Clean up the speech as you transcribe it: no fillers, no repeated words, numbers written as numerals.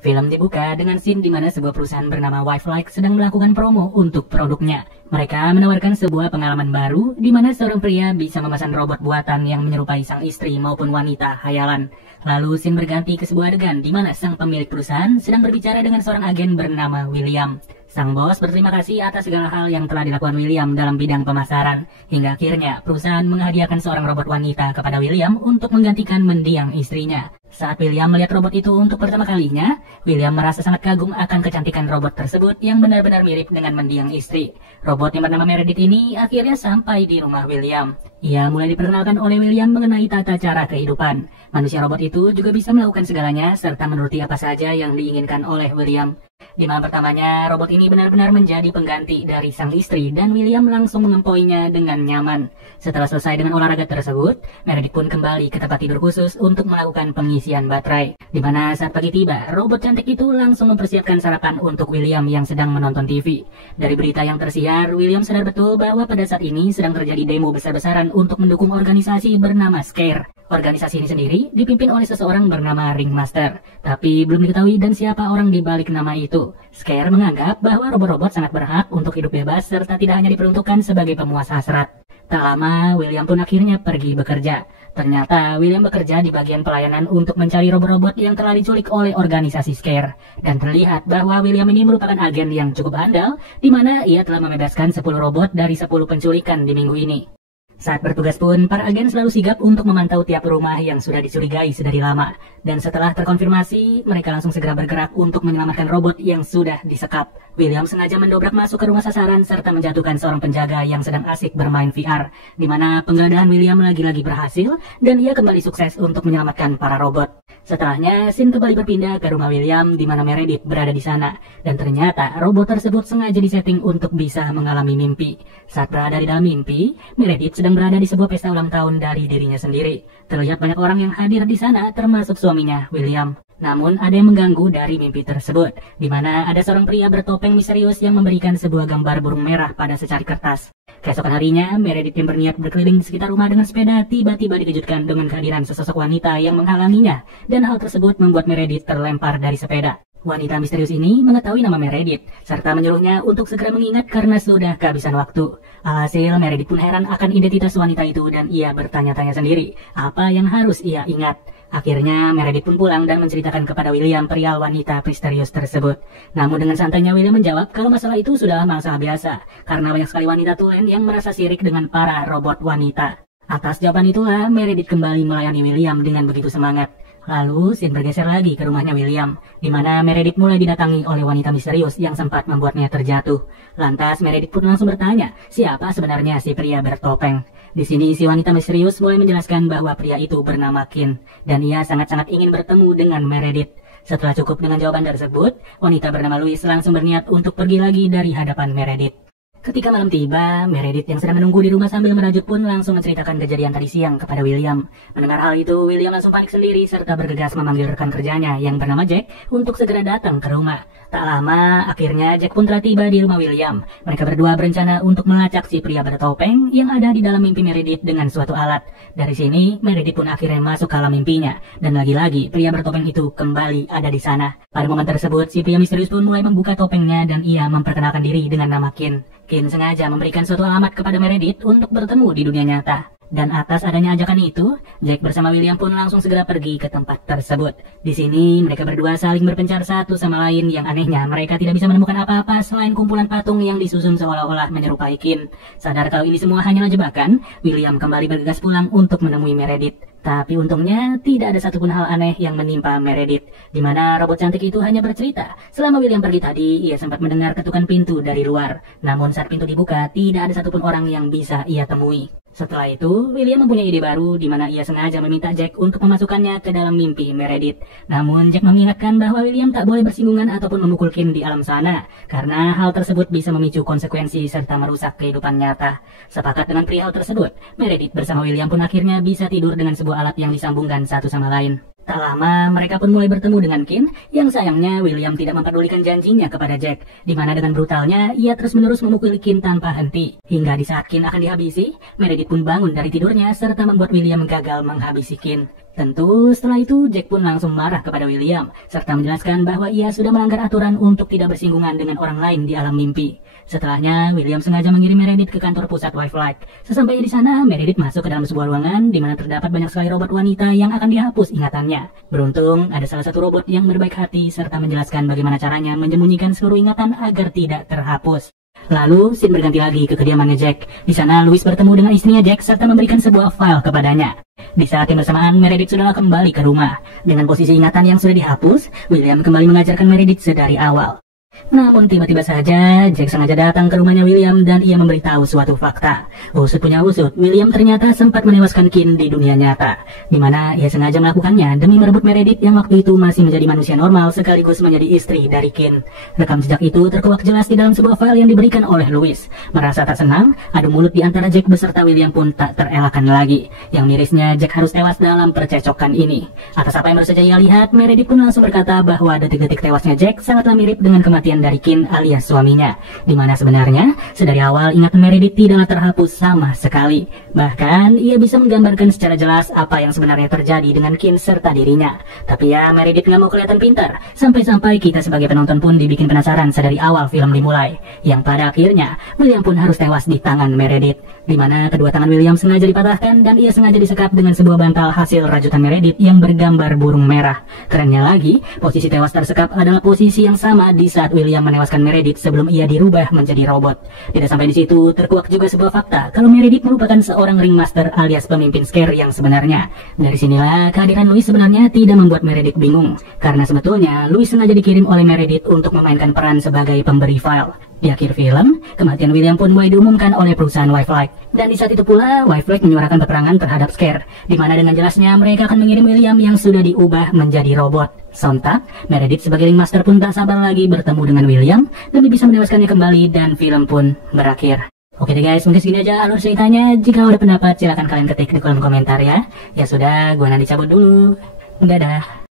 Film dibuka dengan scene di mana sebuah perusahaan bernama Wifelike sedang melakukan promo untuk produknya. Mereka menawarkan sebuah pengalaman baru di mana seorang pria bisa memesan robot buatan yang menyerupai sang istri maupun wanita hayalan. Lalu scene berganti ke sebuah adegan di mana sang pemilik perusahaan sedang berbicara dengan seorang agen bernama William. Sang bos berterima kasih atas segala hal yang telah dilakukan William dalam bidang pemasaran. Hingga akhirnya perusahaan menghadiahkan seorang robot wanita kepada William untuk menggantikan mendiang istrinya. Saat William melihat robot itu untuk pertama kalinya, William merasa sangat kagum akan kecantikan robot tersebut yang benar-benar mirip dengan mendiang istri. Robot yang bernama Meredith ini akhirnya sampai di rumah William. Ia mulai diperkenalkan oleh William mengenai tata cara kehidupan. Manusia robot itu juga bisa melakukan segalanya serta menuruti apa saja yang diinginkan oleh William. Di malam pertamanya, robot ini benar-benar menjadi pengganti dari sang istri dan William langsung mengempoinya dengan nyaman. Setelah selesai dengan olahraga tersebut, Meredith pun kembali ke tempat tidur khusus untuk melakukan pengisian baterai. Di mana saat pagi tiba, robot cantik itu langsung mempersiapkan sarapan untuk William yang sedang menonton TV. Dari berita yang tersiar, William sadar betul bahwa pada saat ini sedang terjadi demo besar-besaran untuk mendukung organisasi bernama Scare. Organisasi ini sendiri dipimpin oleh seseorang bernama Ringmaster, tapi belum diketahui dan siapa orang di balik nama itu. Scare menganggap bahwa robot-robot sangat berhak untuk hidup bebas serta tidak hanya diperuntukkan sebagai pemuas hasrat. Tak lama, William pun akhirnya pergi bekerja. Ternyata William bekerja di bagian pelayanan untuk mencari robot-robot yang telah diculik oleh organisasi Scare. Dan terlihat bahwa William ini merupakan agen yang cukup andal, di mana ia telah membebaskan 10 robot dari 10 penculikan di minggu ini. Saat bertugas pun, para agen selalu sigap untuk memantau tiap rumah yang sudah dicurigai sedari lama. Dan setelah terkonfirmasi, mereka langsung segera bergerak untuk menyelamatkan robot yang sudah disekap. William sengaja mendobrak masuk ke rumah sasaran serta menjatuhkan seorang penjaga yang sedang asik bermain VR. Di mana penggeledahan William lagi-lagi berhasil dan ia kembali sukses untuk menyelamatkan para robot. Setelahnya, scene kembali berpindah ke rumah William di mana Meredith berada di sana. Dan ternyata robot tersebut sengaja disetting untuk bisa mengalami mimpi. Saat berada di dalam mimpi, Meredith sedang berada di sebuah pesta ulang tahun dari dirinya sendiri. Terlihat banyak orang yang hadir di sana termasuk suaminya, William. Namun ada yang mengganggu dari mimpi tersebut, di mana ada seorang pria bertopeng misterius yang memberikan sebuah gambar burung merah pada secari kertas. Keesokan harinya, Meredith yang berniat berkeliling di sekitar rumah dengan sepeda tiba-tiba dikejutkan dengan kehadiran sesosok wanita yang menghalanginya, dan hal tersebut membuat Meredith terlempar dari sepeda. Wanita misterius ini mengetahui nama Meredith, serta menyuruhnya untuk segera mengingat karena sudah kehabisan waktu. Alhasil, Meredith pun heran akan identitas wanita itu dan ia bertanya-tanya sendiri, apa yang harus ia ingat. Akhirnya, Meredith pun pulang dan menceritakan kepada William perihal wanita misterius tersebut. Namun dengan santainya William menjawab kalau masalah itu sudah masalah biasa, karena banyak sekali wanita tulen yang merasa sirik dengan para robot wanita. Atas jawaban itulah, Meredith kembali melayani William dengan begitu semangat. Lalu, scene bergeser lagi ke rumahnya William, di mana Meredith mulai didatangi oleh wanita misterius yang sempat membuatnya terjatuh. Lantas, Meredith pun langsung bertanya, siapa sebenarnya si pria bertopeng? Di sini, si wanita misterius mulai menjelaskan bahwa pria itu bernama Kin, dan ia sangat-sangat ingin bertemu dengan Meredith. Setelah cukup dengan jawaban tersebut, wanita bernama Louis langsung berniat untuk pergi lagi dari hadapan Meredith. Ketika malam tiba, Meredith yang sedang menunggu di rumah sambil merajut pun langsung menceritakan kejadian tadi siang kepada William. Mendengar hal itu, William langsung panik sendiri serta bergegas memanggil rekan kerjanya yang bernama Jack untuk segera datang ke rumah. Tak lama, akhirnya Jack pun telah tiba di rumah William. Mereka berdua berencana untuk melacak si pria bertopeng yang ada di dalam mimpi Meredith dengan suatu alat. Dari sini, Meredith pun akhirnya masuk ke alam mimpinya. Dan lagi-lagi, pria bertopeng itu kembali ada di sana. Pada momen tersebut, si pria misterius pun mulai membuka topengnya dan ia memperkenalkan diri dengan nama Kin. Kin sengaja memberikan suatu alamat kepada Meredith untuk bertemu di dunia nyata. Dan atas adanya ajakan itu, Jack bersama William pun langsung segera pergi ke tempat tersebut. Di sini, mereka berdua saling berpencar satu sama lain yang anehnya. Mereka tidak bisa menemukan apa-apa selain kumpulan patung yang disusun seolah-olah menyerupai Kin. Sadar kalau ini semua hanyalah jebakan, William kembali bergegas pulang untuk menemui Meredith. Tapi untungnya tidak ada satupun hal aneh yang menimpa Meredith, di mana robot cantik itu hanya bercerita. Selama William pergi tadi, ia sempat mendengar ketukan pintu dari luar. Namun saat pintu dibuka, tidak ada satupun orang yang bisa ia temui. Setelah itu, William mempunyai ide baru di mana ia sengaja meminta Jack untuk memasukkannya ke dalam mimpi Meredith. Namun Jack mengingatkan bahwa William tak boleh bersinggungan ataupun memukul Kin di alam sana, karena hal tersebut bisa memicu konsekuensi serta merusak kehidupan nyata. Sepakat dengan perihal tersebut, Meredith bersama William pun akhirnya bisa tidur dengan sebuah alat yang disambungkan satu sama lain. Tak lama, mereka pun mulai bertemu dengan Kin, yang sayangnya William tidak mempedulikan janjinya kepada Jack, di mana dengan brutalnya ia terus-menerus memukul Kin tanpa henti. Hingga di saat Kin akan dihabisi, Meredith pun bangun dari tidurnya serta membuat William gagal menghabisi Kin. Tentu setelah itu Jack pun langsung marah kepada William, serta menjelaskan bahwa ia sudah melanggar aturan untuk tidak bersinggungan dengan orang lain di alam mimpi. Setelahnya, William sengaja mengirim Meredith ke kantor pusat Wildlife. Sesampainya di sana, Meredith masuk ke dalam sebuah ruangan di mana terdapat banyak sekali robot wanita yang akan dihapus ingatannya. Beruntung, ada salah satu robot yang berbaik hati serta menjelaskan bagaimana caranya menyembunyikan seluruh ingatan agar tidak terhapus. Lalu, scene berganti lagi ke kediamannya Jack. Di sana, Louis bertemu dengan istrinya Jack serta memberikan sebuah file kepadanya. Di saat yang bersamaan, Meredith sudah kembali ke rumah. Dengan posisi ingatan yang sudah dihapus, William kembali mengajarkan Meredith sedari awal. Namun tiba-tiba saja Jack sengaja datang ke rumahnya William dan ia memberitahu suatu fakta. Usut punya usut, William ternyata sempat menewaskan Kin di dunia nyata, di mana ia sengaja melakukannya demi merebut Meredith yang waktu itu masih menjadi manusia normal sekaligus menjadi istri dari Kin. Rekam jejak itu terkuak jelas di dalam sebuah file yang diberikan oleh Louis. Merasa tak senang, adu mulut di antara Jack beserta William pun tak terelakkan lagi. Yang mirisnya Jack harus tewas dalam percecokan ini. Atas apa yang baru saja ia lihat, Meredith pun langsung berkata bahwa detik-detik tewasnya Jack sangatlah mirip dengan kematian dari Kin alias suaminya, di mana sebenarnya sedari awal ingatan Meredith tidaklah terhapus sama sekali. Bahkan ia bisa menggambarkan secara jelas apa yang sebenarnya terjadi dengan Kin serta dirinya. Tapi ya, Meredith nggak mau kelihatan pintar, sampai-sampai kita sebagai penonton pun dibikin penasaran sedari awal film dimulai, yang pada akhirnya William pun harus tewas di tangan Meredith, di mana kedua tangan William sengaja dipatahkan dan ia sengaja disekap dengan sebuah bantal hasil rajutan Meredith yang bergambar burung merah. Kerennya lagi, posisi tewas tersekap adalah posisi yang sama di saat William menewaskan Meredith sebelum ia dirubah menjadi robot. Tidak sampai di situ, terkuak juga sebuah fakta kalau Meredith merupakan seorang ringmaster alias pemimpin Scare yang sebenarnya. Dari sinilah kehadiran Louis sebenarnya tidak membuat Meredith bingung, karena sebetulnya Louis sengaja dikirim oleh Meredith untuk memainkan peran sebagai pemberi file. Di akhir film, kematian William pun mulai diumumkan oleh perusahaan Wildlife. Dan di saat itu pula, Wildlife menyuarakan peperangan terhadap Scare, di mana dengan jelasnya mereka akan mengirim William yang sudah diubah menjadi robot. Sontak, Meredith sebagai ringmaster pun tak sabar lagi bertemu dengan William demi bisa menewaskannya kembali dan film pun berakhir. Oke deh guys, mungkin segini aja alur ceritanya. Jika ada pendapat, silahkan kalian ketik di kolom komentar ya. Ya sudah, gua nanti cabut dulu. Dadah.